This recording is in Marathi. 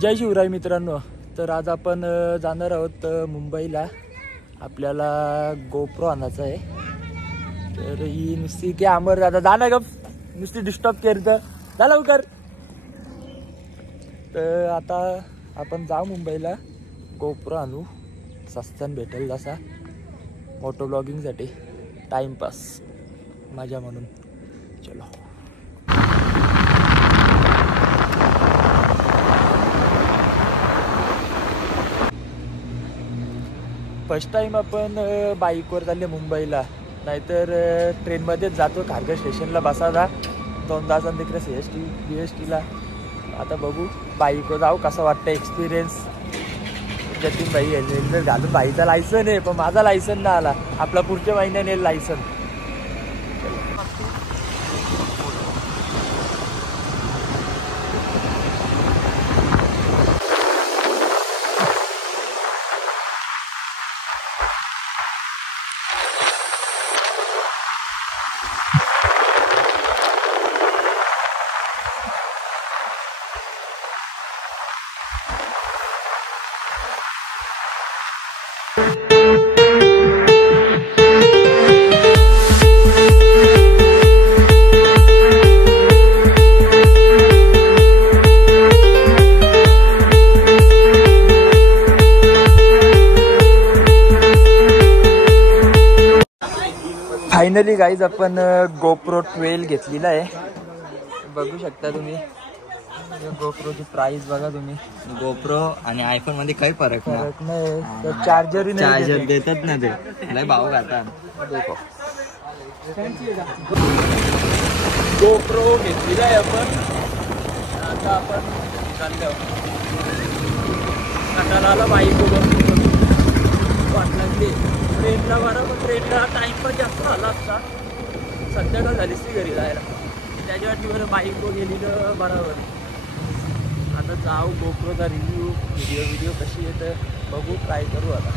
जय शिवराय मित्रांनो. तर आज आपण जाणार आहोत मुंबईला. आपल्याला गोप्रो आणायचा आहे. तर ही नुसती की अमर दादा जा ना गप, नुसती डिस्टर्ब करतं, जा लवकर. तर आता आपण जाऊ मुंबईला, गोप्रो आणू. स्वस्तान भेटेल जसा मोटो ब्लॉगिंगसाठी, टाइमपास मजा म्हणून. चलो. फर्स्ट टाइम आपण बाईकवर चालले मुंबईला, नाहीतर ट्रेनमध्येच जातो. खारघर स्टेशनला बसायला 2 तासांनी तिकडे CST BSTला. आता बघू बाईकवर जाऊ, कसं वाटतं एक्सपिरियन्स. जतीन भाई हेल्मेट घालून, भाईचा लायसन आहे पण माझा लायसन नाही आला. आपला पुढच्या महिन्याने येईल लायसन. फायनली गाईज आपण गोप्रो 12 घेतलेला आहे. बघू शकता तुम्ही गोप्रोची प्राइस बघा तुम्ही. गोप्रो आणि आयफोन मध्ये काही फरक नाही. चार्जर देतात ना ते लय भाव घातात. गोप्रो घेतलेला आहे आपण. आता आपण चाललो सकाळला बाईक वाटलं ते ट्रेनला बरोबर. ट्रेनला टाईम पण जास्त झाला असता, संध्याकाळ झालीच ती घरी जायला. त्याच्यासाठी बरं बाईकवर गेलेलं बरोबर. आता जाऊ गोप्रोचा व्हिडिओ कशी येतं बघू, ट्राय करू आता.